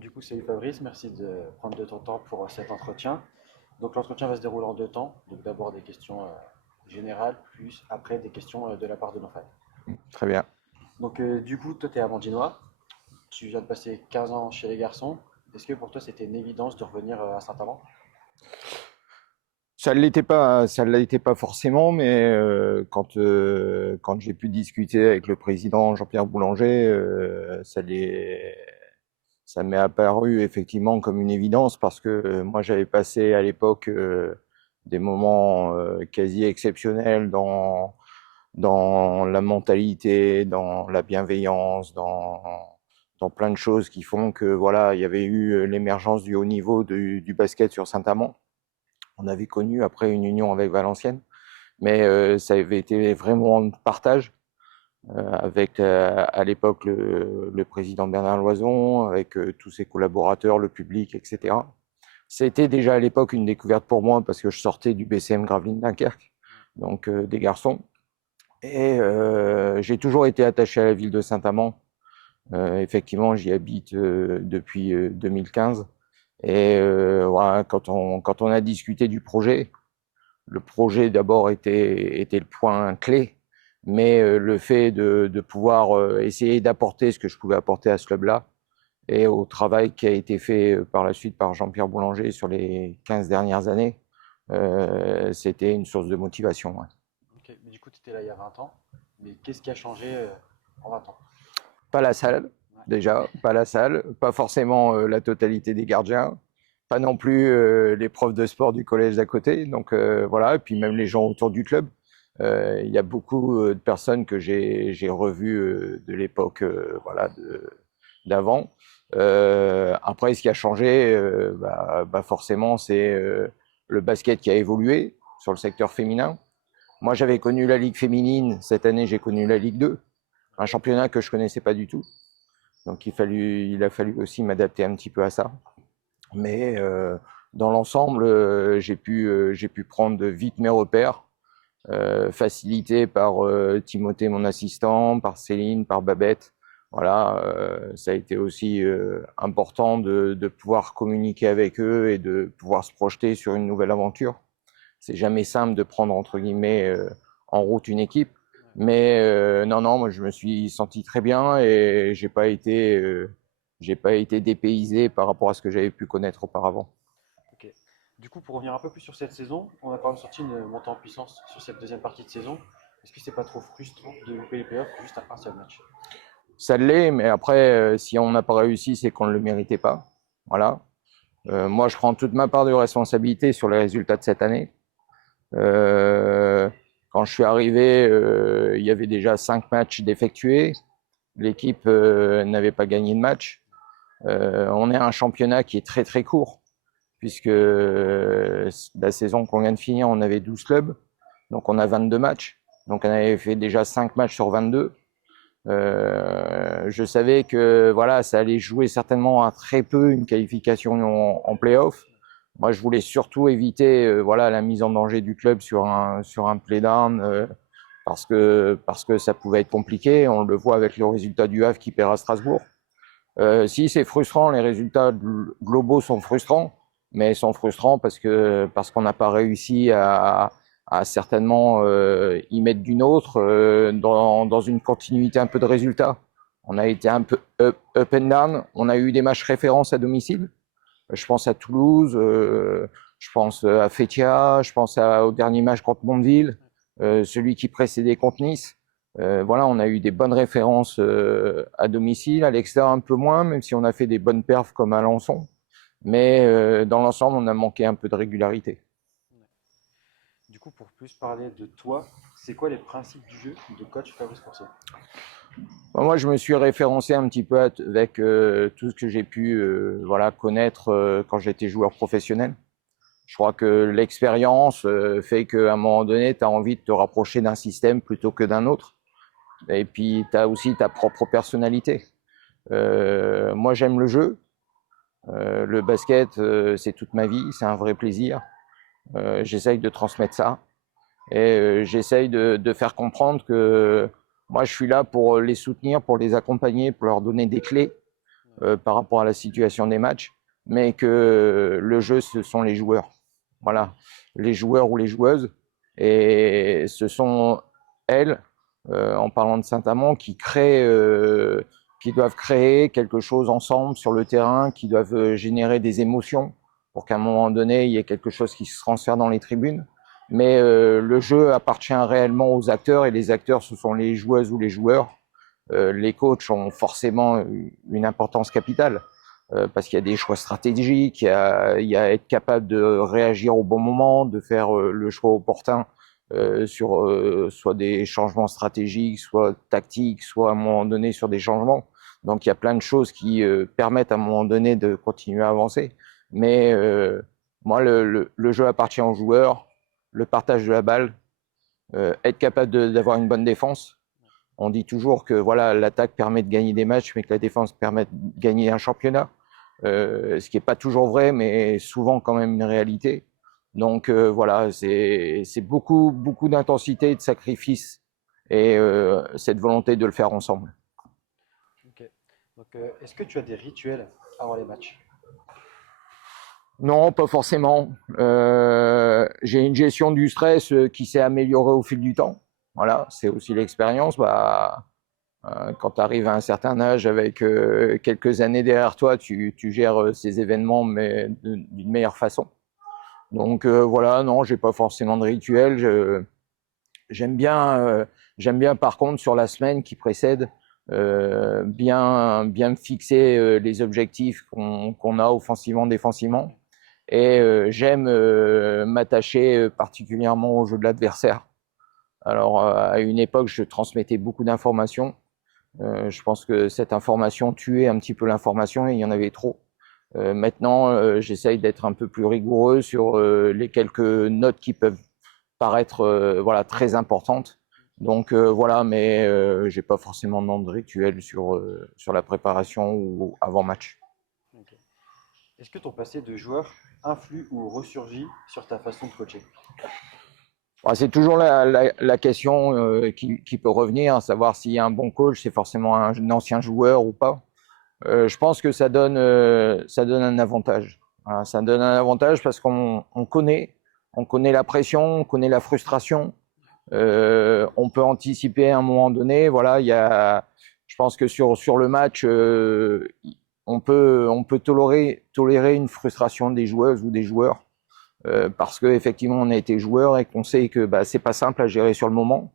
Du coup, salut Fabrice, merci de prendre de ton temps pour cet entretien. Donc l'entretien va se dérouler en deux temps. Donc d'abord des questions générales, plus après des questions de la part de nos fans. Très bien. Donc du coup, toi tu es Amandinois, tu viens de passer 15 ans chez les garçons. Est-ce que pour toi c'était une évidence de revenir à Saint-Amand? Ça ne l'était pas forcément, mais quand j'ai pu discuter avec le président Jean-Pierre Boulanger, ça m'est apparu effectivement comme une évidence parce que moi j'avais passé à l'époque des moments quasi exceptionnels dans la mentalité, dans la bienveillance, dans plein de choses qui font que voilà, il y avait eu l'émergence du haut niveau du basket sur Saint-Amand. On avait connu après une union avec Valenciennes, mais ça avait été vraiment un partage avec à l'époque le président Bernard Loison, avec tous ses collaborateurs, le public, etc. C'était déjà à l'époque une découverte pour moi parce que je sortais du BCM Gravelines Dunkerque, donc des garçons. Et j'ai toujours été attaché à la ville de Saint-Amand. Effectivement, j'y habite depuis 2015. Et voilà, quand on a discuté du projet, le projet d'abord était le point clé, mais le fait de pouvoir essayer d'apporter ce que je pouvais apporter à ce club-là et au travail qui a été fait par la suite par Jean-Pierre Boulanger sur les 15 dernières années, c'était une source de motivation. Ouais. Ok, mais du coup tu étais là il y a 20 ans. Mais qu'est-ce qui a changé en 20 ans? Pas la salle, Ouais. déjà, pas la salle, pas forcément la totalité des gardiens, pas non plus les profs de sport du collège d'à côté, donc voilà, et puis même les gens autour du club. Il y a beaucoup de personnes que j'ai revues de l'époque voilà, d'avant. Après, ce qui a changé, forcément, c'est le basket qui a évolué sur le secteur féminin. Moi, j'avais connu la Ligue féminine. Cette année, j'ai connu la Ligue 2, un Ok. championnat que je connaissais pas du tout. Donc, il a fallu aussi m'adapter un petit peu à ça. Mais dans l'ensemble, j'ai pu prendre vite mes repères, facilité par Timothée, mon assistant, par Céline, par Babette. Voilà, ça a été aussi important de pouvoir communiquer avec eux et de pouvoir se projeter sur une nouvelle aventure. C'est jamais simple de prendre entre guillemets en route une équipe, mais non, non, moi je me suis senti très bien et j'ai pas été dépaysé par rapport à ce que j'avais pu connaître auparavant. Ok. Du coup, pour revenir un peu plus sur cette saison, on a quand même sorti une montée en puissance sur cette deuxième partie de saison. Est-ce que c'est pas trop frustrant de louper les playoffs juste à un seul match? Ça l'est, mais après, si on n'a pas réussi, c'est qu'on ne le méritait pas. Voilà. Moi, je prends toute ma part de responsabilité sur les résultats de cette année. Euh, Quand je suis arrivé, il y avait déjà 5 matchs d'effectués. L'équipe n'avait pas gagné de match. On est un championnat qui est très très court, puisque la saison qu'on vient de finir, on avait 12 clubs, donc on a 22 matchs. Donc on avait fait déjà 5 matchs sur 22. Je savais que voilà, ça allait jouer certainement à très peu une qualification en play-off. Moi, je voulais surtout éviter voilà, la mise en danger du club sur un play-down parce que ça pouvait être compliqué. On le voit avec le résultat du Havre qui perd à Strasbourg. Si c'est frustrant, les résultats globaux sont frustrants, mais ils sont frustrants parce qu'on n'a pas réussi à certainement y mettre d'une autre dans une continuité un peu de résultats. On a été un peu up and down. On a eu des matchs références à domicile. Je pense à Toulouse, je pense à Fétia, je pense au dernier match contre Mondeville, celui qui précédait contre Nice. Voilà, on a eu des bonnes références à domicile, à l'extérieur un peu moins, même si on a fait des bonnes perfs comme à Alençon. Mais dans l'ensemble, on a manqué un peu de régularité. Du coup, pour plus parler de toi, c'est quoi les principes du jeu de coach Fabrice Courcier? Bon, moi, je me suis référencé un petit peu avec tout ce que j'ai pu voilà, connaître quand j'étais joueur professionnel. Je crois que l'expérience fait qu'à un moment donné, tu as envie de te rapprocher d'un système plutôt que d'un autre. Et puis, tu as aussi ta propre personnalité. Moi, j'aime le jeu. Le basket, c'est toute ma vie, c'est un vrai plaisir. J'essaye de transmettre ça. Et j'essaye de faire comprendre que moi, je suis là pour les soutenir, pour les accompagner, pour leur donner des clés. par rapport à la situation des matchs, mais que le jeu, ce sont les joueurs. Voilà, les joueurs ou les joueuses. Et ce sont elles, en parlant de Saint-Amand, qui doivent créer quelque chose ensemble sur le terrain, qui doivent générer des émotions pour qu'à un moment donné, il y ait quelque chose qui se transfère dans les tribunes. Mais le jeu appartient réellement aux acteurs et les acteurs, ce sont les joueuses ou les joueurs. Les coachs ont forcément une importance capitale parce qu'il y a des choix stratégiques, il y a être capable de réagir au bon moment, de faire le choix opportun sur soit des changements stratégiques, soit tactiques, soit à un moment donné sur des changements. Donc il y a plein de choses qui permettent à un moment donné de continuer à avancer. Mais moi, le jeu appartient aux joueurs, le partage de la balle, être capable d'avoir une bonne défense. On dit toujours que voilà, l'attaque permet de gagner des matchs, mais que la défense permet de gagner un championnat. Ce qui n'est pas toujours vrai, mais souvent quand même une réalité. Donc voilà, c'est beaucoup, beaucoup d'intensité, de sacrifice et cette volonté de le faire ensemble. Ok. Donc, est-ce que tu as des rituels avant les matchs? Non, pas forcément. J'ai une gestion du stress qui s'est améliorée au fil du temps. Voilà, c'est aussi l'expérience. Bah, quand tu arrives à un certain âge avec quelques années derrière toi, tu gères ces événements mais d'une meilleure façon. Donc voilà, non, j'ai pas forcément de rituel. J'aime bien, j'aime bien par contre sur la semaine qui précède bien me fixer les objectifs qu'on a offensivement, défensivement. Et j'aime m'attacher particulièrement au jeu de l'adversaire. Alors à une époque, je transmettais beaucoup d'informations. Je pense que cette information tuait un petit peu l'information et il y en avait trop. Maintenant, j'essaye d'être un peu plus rigoureux sur les quelques notes qui peuvent paraître voilà, très importantes. Donc voilà, mais j'ai pas forcément de rituel sur la préparation ou avant match. Ok. Est-ce que ton passé de joueur influe ou ressurgit sur ta façon de coacher? C'est toujours la question qui peut revenir, à savoir s'il y a un bon coach, c'est forcément un ancien joueur ou pas. Je pense que ça donne un avantage. Voilà, ça donne un avantage parce qu'on on connaît la pression, on connaît la frustration. On peut anticiper à un moment donné. Voilà, je pense que sur le match, on peut tolérer une frustration des joueuses ou des joueurs parce qu'effectivement on a été joueur et qu'on sait que bah, c'est pas simple à gérer sur le moment.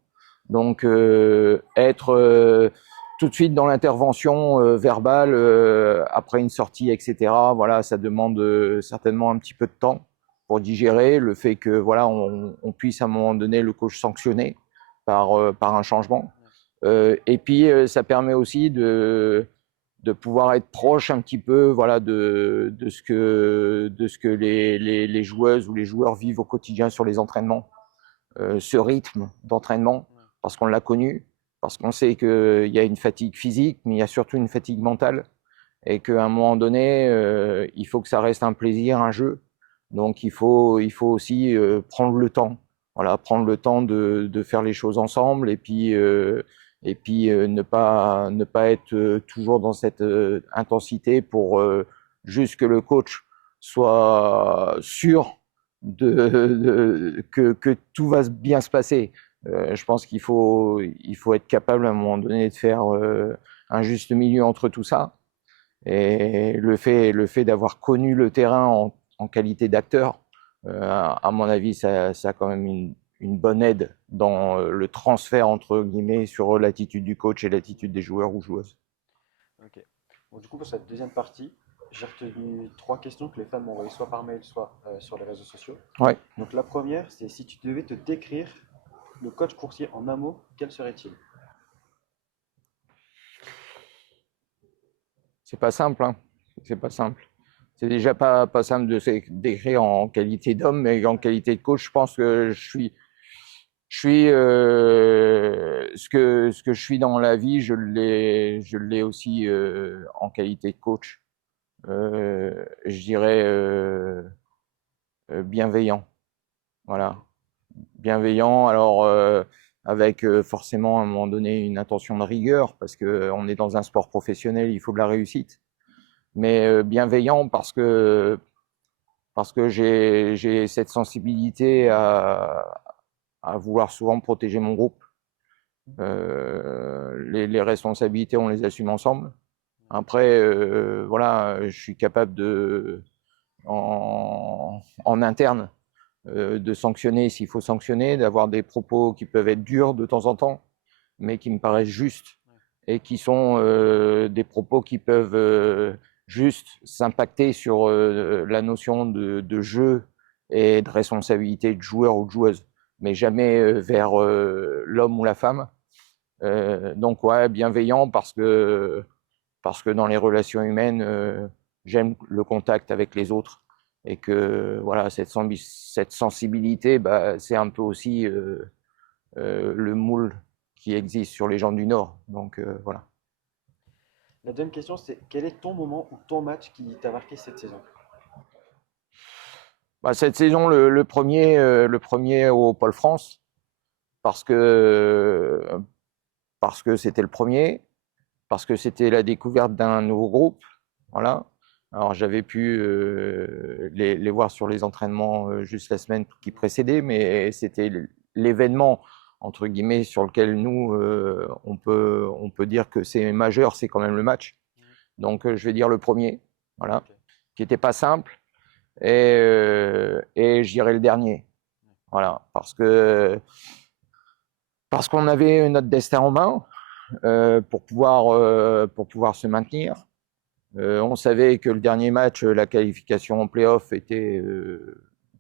Donc être tout de suite dans l'intervention verbale après une sortie, etc. Voilà, ça demande certainement un petit peu de temps pour digérer le fait que voilà on puisse à un moment donné le coach sanctionner par un changement. Et puis ça permet aussi de pouvoir être proche un petit peu voilà, de ce que les joueuses ou les joueurs vivent au quotidien sur les entraînements. Ce rythme d'entraînement, parce qu'on l'a connu, parce qu'on sait qu'il y a une fatigue physique, mais il y a surtout une fatigue mentale, et qu'à un moment donné, il faut que ça reste un plaisir, un jeu. Donc il faut aussi prendre le temps, voilà, prendre le temps de faire les choses ensemble, et puis ne pas être toujours dans cette intensité pour juste que le coach soit sûr que tout va bien se passer. Je pense il faut être capable à un moment donné de faire un juste milieu entre tout ça. Et le fait d'avoir connu le terrain en qualité d'acteur, à mon avis, ça a quand même une bonne aide dans le transfert, entre guillemets, sur l'attitude du coach et l'attitude des joueurs ou joueuses. Ok. Bon, du coup, pour cette deuxième partie, j'ai retenu trois questions que les femmes m'ont envoyées soit par mail, soit sur les réseaux sociaux. Ouais. Donc la première, c'est si tu devais te décrire le coach coursier en un mot, quel serait-il? C'est pas simple, hein. C'est pas simple. C'est déjà pas simple de se décrire en qualité d'homme, mais en qualité de coach, je pense que je suis ce que je suis dans la vie, je l'ai aussi en qualité de coach. Je dirais bienveillant. Voilà, bienveillant. Alors avec forcément à un moment donné une intention de rigueur parce que on est dans un sport professionnel, il faut de la réussite. mais bienveillant parce que j'ai cette sensibilité à vouloir souvent protéger mon groupe. Les responsabilités, on les assume ensemble. Après, voilà, je suis capable en interne de sanctionner s'il faut sanctionner, d'avoir des propos qui peuvent être durs de temps en temps, mais qui me paraissent justes et qui sont des propos qui peuvent juste s'impacter sur la notion de jeu et de responsabilité de joueur ou de joueuse, mais jamais vers l'homme ou la femme. Donc ouais, bienveillant parce que dans les relations humaines, j'aime le contact avec les autres et que voilà, cette sensibilité, bah, c'est un peu aussi le moule qui existe sur les gens du Nord. Donc voilà. La deuxième question, c'est quel est ton moment ou ton match qui t'a marqué cette saison? Bah, cette saison, le premier au Pôle France, parce que c'était le premier, parce que c'était la découverte d'un nouveau groupe. Voilà. Alors j'avais pu les voir sur les entraînements juste la semaine qui précédait, mais c'était l'événement entre guillemets sur lequel nous on peut dire que c'est majeur, c'est quand même le match. Donc je vais dire le premier, voilà, Ok. qui n'était pas simple, et je dirais le dernier, voilà, parce qu'on avait notre destin en main pour pouvoir se maintenir. On savait que le dernier match, la qualification en play-off était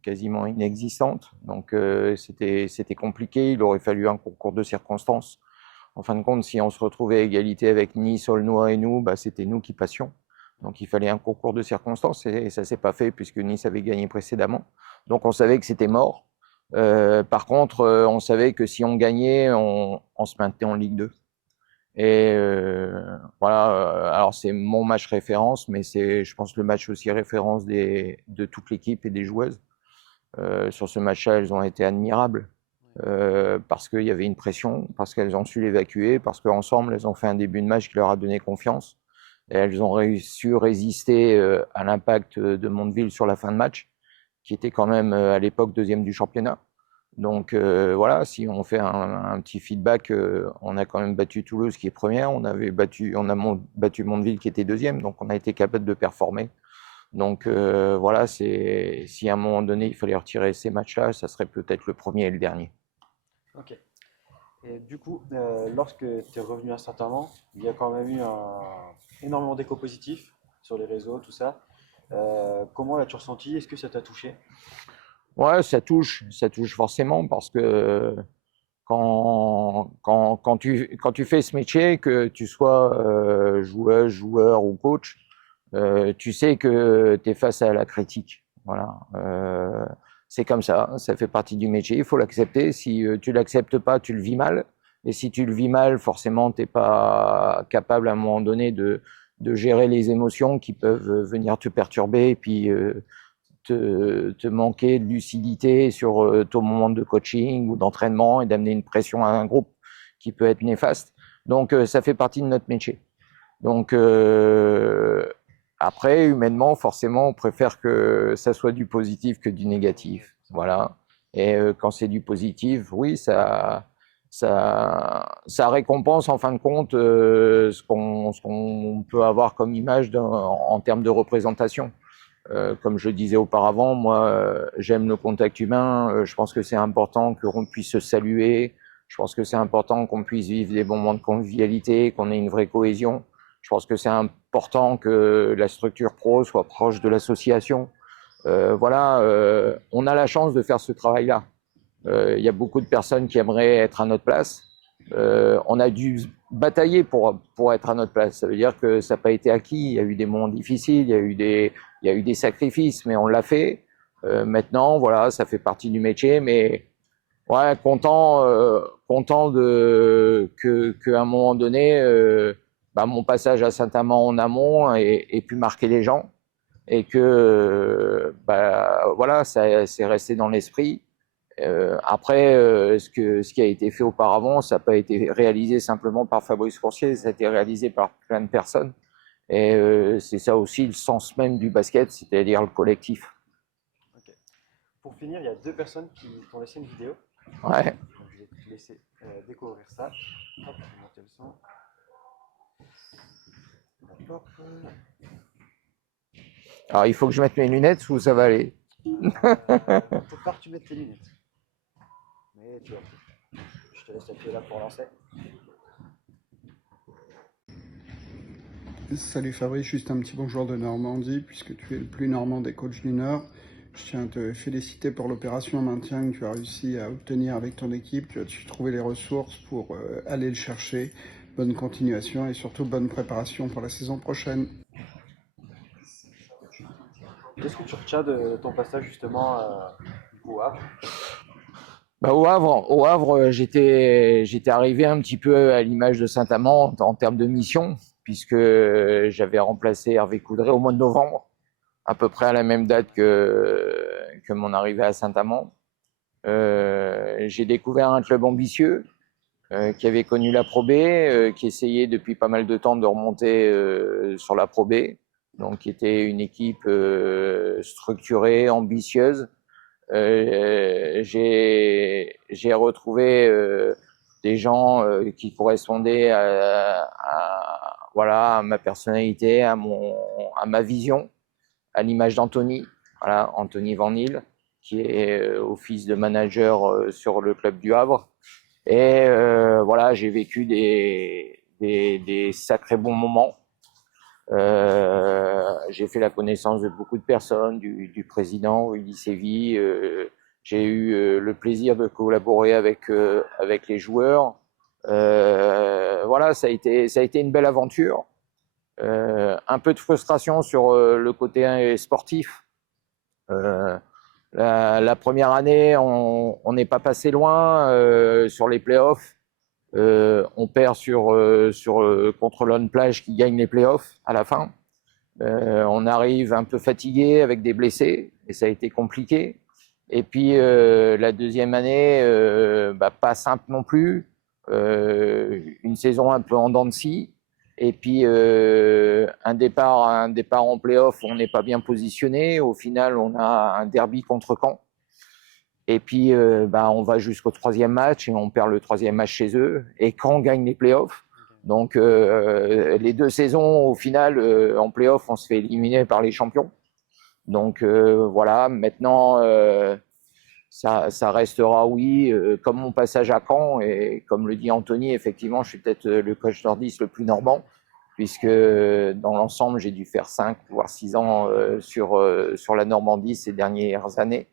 quasiment inexistante. Donc c'était compliqué. Il aurait fallu un concours de circonstances. En fin de compte, si on se retrouvait à égalité avec Nice, Aulnois et nous, bah, c'était nous qui passions. Donc il fallait un concours de circonstances et ça ne s'est pas fait puisque Nice avait gagné précédemment. Donc on savait que c'était mort. Par contre, on savait que si on gagnait, on se maintenait en Ligue 2. Et voilà, alors c'est mon match référence, mais c'est, je pense, le match aussi référence de toute l'équipe et des joueuses. Sur ce match-là, elles ont été admirables parce qu'il y avait une pression, parce qu'elles ont su l'évacuer, parce qu'ensemble, elles ont fait un début de match qui leur a donné confiance. Et elles ont su résister à l'impact de Mondeville sur la fin de match, qui était quand même à l'époque deuxième du championnat. Donc voilà, si on fait un petit feedback, on a quand même battu Toulouse qui est première, on a battu Mondeville qui était deuxième, donc on a été capable de performer. Donc voilà, si à un moment donné il fallait retirer ces matchs-là, ça serait peut-être le premier et le dernier. Ok. Et du coup, lorsque tu es revenu à Saint-Amand, il y a quand même eu énormément d'échos positifs sur les réseaux, tout ça. Comment l'as-tu ressenti? Est-ce que ça t'a touché? Ouais, ça touche forcément parce que quand tu fais ce métier, que tu sois joueuse, joueur ou coach, tu sais que tu es face à la critique. Voilà. C'est comme ça fait partie du métier, il faut l'accepter. Si tu l'acceptes pas, tu le vis mal. Et si tu le vis mal, forcément, tu n'es pas capable à un moment donné de gérer les émotions qui peuvent venir te perturber et puis te manquer de lucidité sur ton moment de coaching ou d'entraînement et d'amener une pression à un groupe qui peut être néfaste. Donc, ça fait partie de notre métier. Donc, après, humainement, forcément, on préfère que ça soit du positif que du négatif. Voilà. Et quand c'est du positif, oui, ça récompense en fin de compte ce qu'on peut avoir comme image en termes de représentation. Comme je disais auparavant, moi, j'aime le contact humain. Je pense que c'est important qu'on puisse se saluer. Je pense que c'est important qu'on puisse vivre des moments de convivialité, qu'on ait une vraie cohésion. Je pense que c'est important que la structure pro soit proche de l'association. Voilà, on a la chance de faire ce travail-là. Il y a beaucoup de personnes qui aimeraient être à notre place. On a dû batailler pour être à notre place. Ça veut dire que ça n'a pas été acquis. Il y a eu des moments difficiles, il y a eu des sacrifices, mais on l'a fait. Maintenant, voilà, ça fait partie du métier, mais ouais, content qu'à un moment donné, bah, mon passage à Saint-Amand en amont ait pu marquer les gens et que bah, voilà, ça c'est resté dans l'esprit. Après, ce qui a été fait auparavant, ça n'a pas été réalisé simplement par Fabrice Coursier, ça a été réalisé par plein de personnes. Et c'est ça aussi le sens même du basket, c'est-à-dire le collectif. Ok. Pour finir, il y a deux personnes qui t'ont laissé une vidéo. Ouais. Donc, je vais te laisser découvrir ça. Hop, je vais monter le son. Hop. Alors, il faut que je mette mes lunettes ou ça va aller? Peut-être pas que tu mettes tes lunettes. Mais tu vois, je te laisse appuyer là pour lancer. Salut Fabrice, juste un petit bonjour de Normandie, puisque tu es le plus normand des coachs du Nord. Je tiens à te féliciter pour l'opération maintien que tu as réussi à obtenir avec ton équipe. Tu as su trouver les ressources pour aller le chercher. Bonne continuation et surtout bonne préparation pour la saison prochaine. Qu'est-ce que tu retiens de ton passage justement au Havre? Bah, au Havre, j'étais arrivé un petit peu à l'image de Saint-Amand en termes de mission, puisque j'avais remplacé Hervé Coudray au mois de novembre, à peu près à la même date que mon arrivée à Saint-Amand. J'ai découvert un club ambitieux qui avait connu la Pro B, qui essayait depuis pas mal de temps de remonter sur la Pro B, donc qui était une équipe structurée, ambitieuse. J'ai retrouvé des gens qui correspondaient voilà, à ma personnalité, à ma vision, à l'image d'Anthony, voilà, Anthony Van Nil, qui est office de manager sur le club du Havre. Et voilà, j'ai vécu des sacrés bons moments. J'ai fait la connaissance de beaucoup de personnes, du président Willy Sévy. J'ai eu le plaisir de collaborer avec les joueurs. Voilà, ça a été une belle aventure. Un peu de frustration sur le côté sportif. La première année, on n'est pas passé loin sur les playoffs. On perd contre Lone Plage qui gagne les playoffs à la fin. On arrive un peu fatigué avec des blessés et ça a été compliqué. Et puis la deuxième année, pas simple non plus. Une saison un peu en dents de scie. Et puis un départ en play-off, on n'est pas bien positionné. Au final, on a un derby contre Caen. Et puis on va jusqu'au troisième match et on perd le troisième match chez eux. Et Caen gagne les playoffs. Donc les deux saisons, au final, en play-off, on se fait éliminer par les champions. Donc voilà, maintenant, ça restera, oui, comme mon passage à Caen. Et comme le dit Anthony, effectivement, je suis peut-être le coach nordiste le plus normand, puisque dans l'ensemble, j'ai dû faire 5 voire 6 ans sur la Normandie ces dernières années.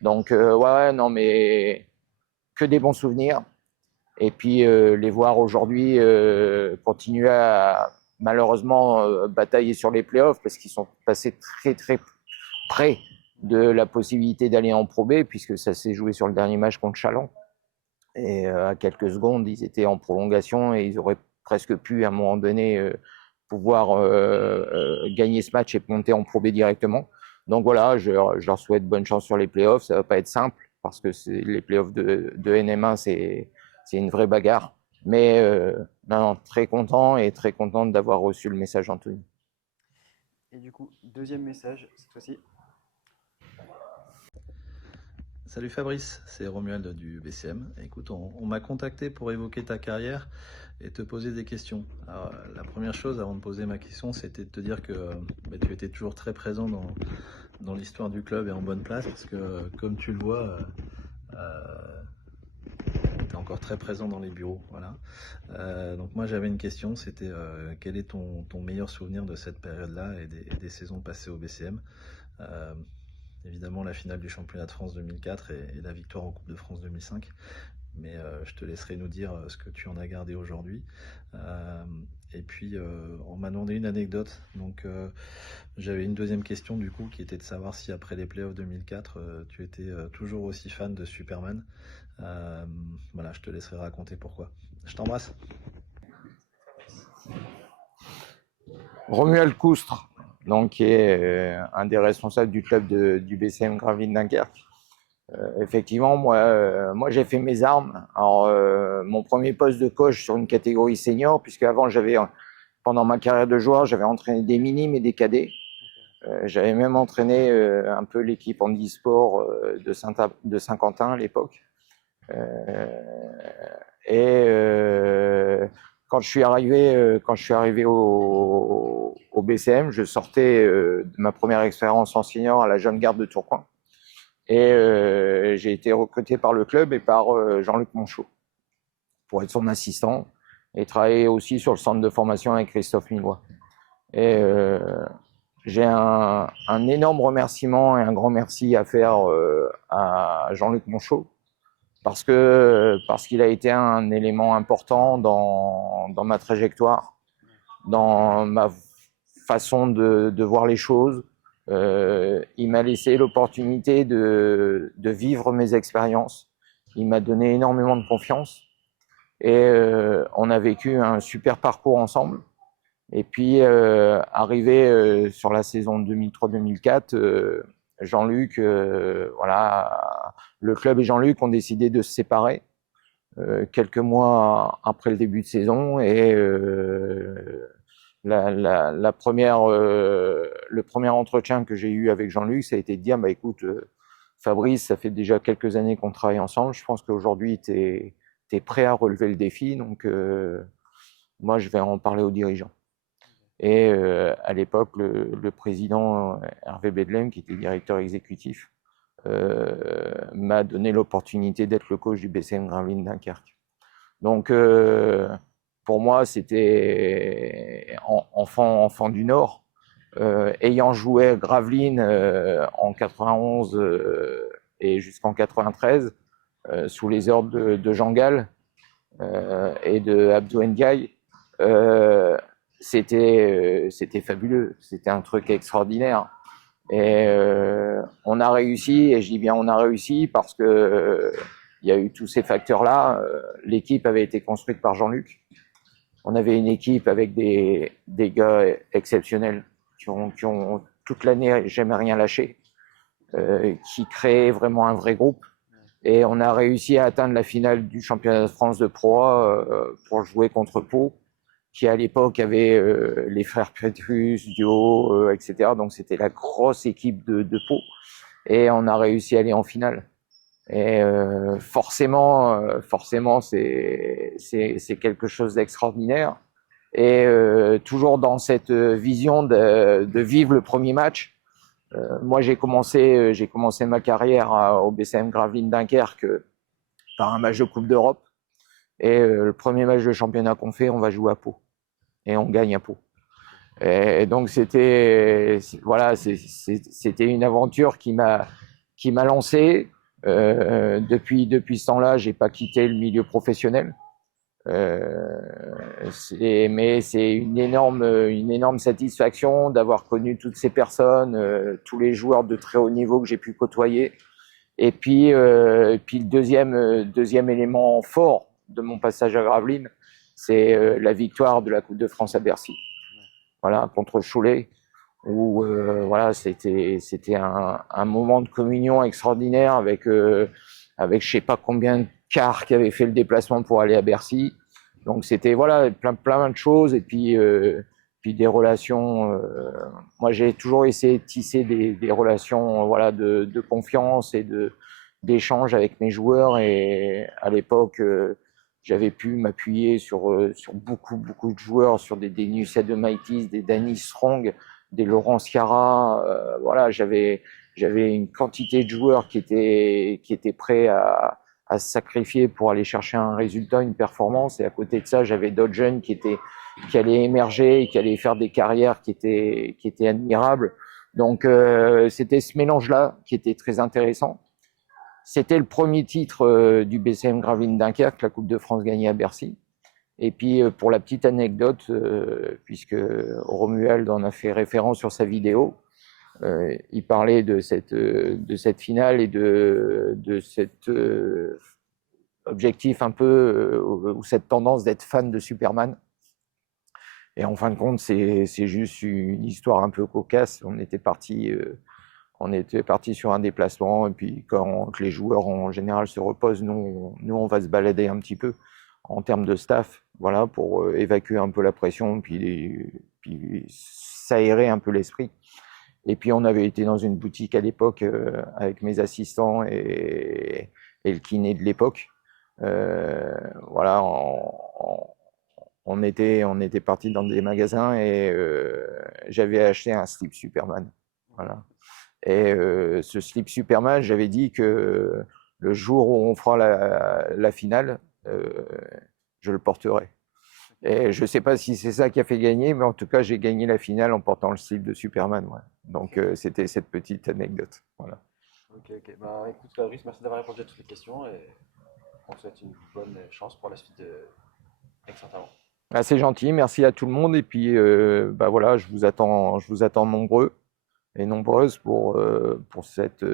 Donc ouais, non, mais que des bons souvenirs. Et puis les voir aujourd'hui continuer à malheureusement batailler sur les playoffs parce qu'ils sont passés très très près de la possibilité d'aller en Pro B puisque ça s'est joué sur le dernier match contre Châlons. Et à quelques secondes, ils étaient en prolongation et ils auraient presque pu à un moment donné pouvoir gagner ce match et monter en Pro B directement. Donc voilà, je leur souhaite bonne chance sur les playoffs. Ça va pas être simple parce que les playoffs de NM1, c'est une vraie bagarre. Mais non, très content et très content d'avoir reçu le message d'Anthony. Et du coup, deuxième message, cette fois-ci. Salut Fabrice, c'est Romuald du BCM. Écoute, on m'a contacté pour évoquer ta carrière et te poser des questions. Alors, la première chose avant de poser ma question, c'était de te dire que tu étais toujours très présent dans l'histoire du club et en bonne place parce que comme tu le vois, tu es encore très présent dans les bureaux. Voilà. Donc moi j'avais une question, c'était quel est ton meilleur souvenir de cette période-là et des saisons passées au BCM? Évidemment la finale du championnat de France 2004 et la victoire en Coupe de France 2005. Mais je te laisserai nous dire ce que tu en as gardé aujourd'hui. Et puis on m'a demandé une anecdote. Donc j'avais une deuxième question du coup qui était de savoir si après les playoffs 2004 tu étais toujours aussi fan de Superman. Voilà, je te laisserai raconter pourquoi. Je t'embrasse. Romuald Coustre, donc, qui est un des responsables du club du BCM Gravelines Dunkerque. Effectivement, moi j'ai fait mes armes. Alors, mon premier poste de coach sur une catégorie senior, puisque avant j'avais pendant ma carrière de joueur, j'avais entraîné des minimes et des cadets. J'avais même entraîné un peu l'équipe handisport de Saint-Quentin à l'époque. Quand je suis arrivé au BCM, je sortais de ma première expérience en senior à la Jeune Garde de Tourcoing. Et j'ai été recruté par le club et par Jean-Luc Monchot pour être son assistant et travailler aussi sur le centre de formation avec Christophe Millois. Et j'ai un énorme remerciement et un grand merci à faire à Jean-Luc Monchot parce qu'il a été un élément important dans ma trajectoire, dans ma façon de voir les choses. Il m'a laissé l'opportunité de vivre mes expériences. Il m'a donné énormément de confiance et on a vécu un super parcours ensemble. Et puis, arrivé sur la saison 2003-2004, Jean-Luc, voilà, le club et Jean-Luc ont décidé de se séparer quelques mois après le début de saison. Et le premier entretien que j'ai eu avec Jean-Luc, ça a été de dire, bah, écoute, Fabrice, ça fait déjà quelques années qu'on travaille ensemble. Je pense qu'aujourd'hui, tu es prêt à relever le défi. Donc, moi, je vais en parler aux dirigeants. Et à l'époque, le président Hervé Bedlem, qui était directeur exécutif, m'a donné l'opportunité d'être le coach du BCM Gravelines Dunkerque. Donc, pour moi, c'était enfant du Nord. Ayant joué à Gravelines en 91 et jusqu'en 93, sous les ordres de Jean Gall et de Abdou Ndiaye, c'était fabuleux, c'était un truc extraordinaire. Et on a réussi, et je dis bien on a réussi parce que il y a eu tous ces facteurs-là. L'équipe avait été construite par Jean-Luc. On avait une équipe avec des gars exceptionnels qui ont toute l'année jamais rien lâché, qui créaient vraiment un vrai groupe. Et on a réussi à atteindre la finale du championnat de France de Pro A pour jouer contre Pau, qui à l'époque avait les frères Petrus, Dio, etc. Donc c'était la grosse équipe de Pau. Et on a réussi à aller en finale. Et forcément, c'est quelque chose d'extraordinaire. Et toujours dans cette vision de vivre le premier match. Moi, j'ai commencé ma carrière au BCM Gravelines Dunkerque par un match de Coupe d'Europe. Et le premier match de championnat qu'on fait, on va jouer à Pau. Et on gagne à Pau. Et donc, c'était une aventure qui m'a lancé. Depuis ce temps-là, j'ai pas quitté le milieu professionnel. Mais c'est une énorme satisfaction d'avoir connu toutes ces personnes, tous les joueurs de très haut niveau que j'ai pu côtoyer. Et puis le deuxième élément fort de mon passage à Gravelines, c'est la victoire de la Coupe de France à Bercy. Voilà, contre Cholet, où voilà, c'était un moment de communion extraordinaire avec je sais pas combien de cars qui avaient fait le déplacement pour aller à Bercy. Donc c'était voilà plein de choses et puis des relations. Moi j'ai toujours essayé de tisser des relations voilà de confiance et d'échange avec mes joueurs, et à l'époque j'avais pu m'appuyer sur beaucoup de joueurs, sur des Denis Adomaitis, des Danny Strong, des Laurent Sciarra. Voilà, j'avais une quantité de joueurs qui étaient prêts à se sacrifier pour aller chercher un résultat, une performance. Et à côté de ça, j'avais d'autres jeunes qui allaient émerger et qui allaient faire des carrières qui étaient admirables. Donc c'était ce mélange-là qui était très intéressant. C'était le premier titre du BCM Gravelines Dunkerque, la Coupe de France gagnée à Bercy. Et puis pour la petite anecdote, puisque Romuald en a fait référence sur sa vidéo, il parlait de cette finale et de cet objectif un peu, ou cette tendance d'être fan de Superman. Et en fin de compte, c'est juste une histoire un peu cocasse. On était parti sur un déplacement, et puis quand les joueurs en général se reposent, nous on va se balader un petit peu en termes de staff, voilà, pour évacuer un peu la pression, puis s'aérer un peu l'esprit. Et puis on avait été dans une boutique à l'époque avec mes assistants et le kiné de l'époque. Voilà, on était partis dans des magasins et j'avais acheté un slip Superman. Voilà. Et ce slip Superman, j'avais dit que le jour où on fera la finale, je le porterai. Et je ne sais pas si c'est ça qui a fait gagner, mais en tout cas, j'ai gagné la finale en portant le slip de Superman. Ouais. Donc, c'était cette petite anecdote. Voilà. Ok, ok. Bah, écoute, Fabrice, merci d'avoir répondu à toutes les questions et on te souhaite une bonne chance pour la suite de Aix-Saint-Amand. Ah, c'est gentil, merci à tout le monde. Et puis, bah voilà, je vous attends nombreux et nombreuses pour cette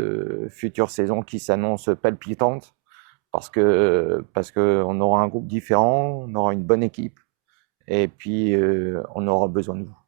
future saison qui s'annonce palpitante parce qu'on aura un groupe différent, on aura une bonne équipe et puis on aura besoin de vous.